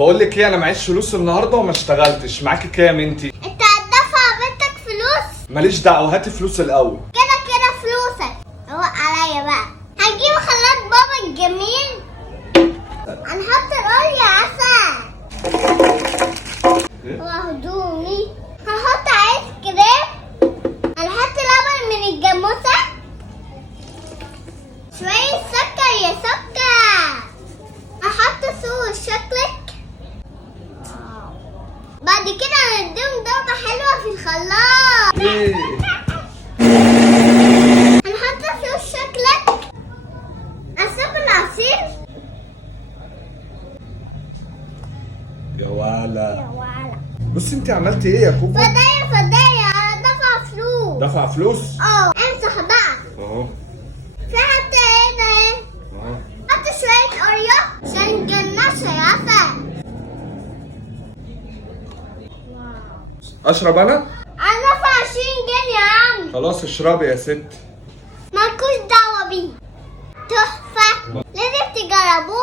بقول لك ايه، انا معيش فلوس النهارده وما اشتغلتش. معاكي كام انتي؟ انت هتدفع بنتك فلوس؟ ماليش دعوه، هاتي فلوس الاول. كده فلوسك روق عليا بقى. هنجيب خلاط بابا الجميل. هنحط رول يا عسل. وهدومي هحط ايس كريم. هنحط لبن من الجاموسة. شوية سكر يا سكر. هحط صوص شوكليت. بعد كده هنديهم ضربة حلوة في الخلاط. ايه؟ هنحط صوص شوكليت. أصب العصير. يا ولا يا ولا بص انتي عملتي ايه يا كوكو؟ فداية أنا دفع فلوس. دفع فلوس؟ امسح بقى. اهو. في حتى هنا. اهو. حط شوية أوريو عشان جنشة يا عسل. اشرب انا؟ أنا دفع 20 جنيه يا عم. خلاص اشربي يا ست. مالكوش دعوة بيه. تحفة. لازم تجربوه.